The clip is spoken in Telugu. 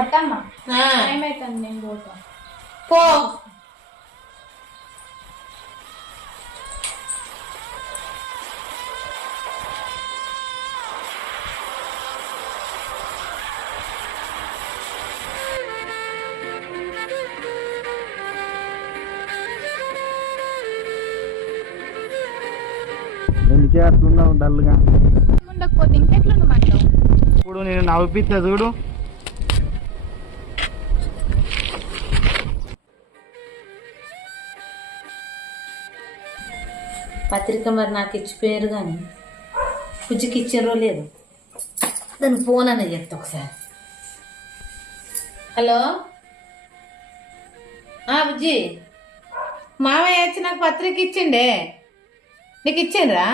అత్తమ్మ టైం అవుతుంది, నేను పోతా. పో. ఎందుకే అట్లున్నావు డల్గా? ఉండకపోతే ఇంకెట్లుండమంటావు? ఇప్పుడు నేను నవ్విస్తా చూడు. పత్రిక మరి నాకు ఇచ్చిపోయారు కానీ బుజ్జికి ఇచ్చారో లేదు. దానికి ఫోన్ అనే చెప్తా ఒకసారి. హలో బుజ్జి, మామయ్య వచ్చి నాకు పత్రిక ఇచ్చిండే. నీకు ఇచ్చిండ్రా?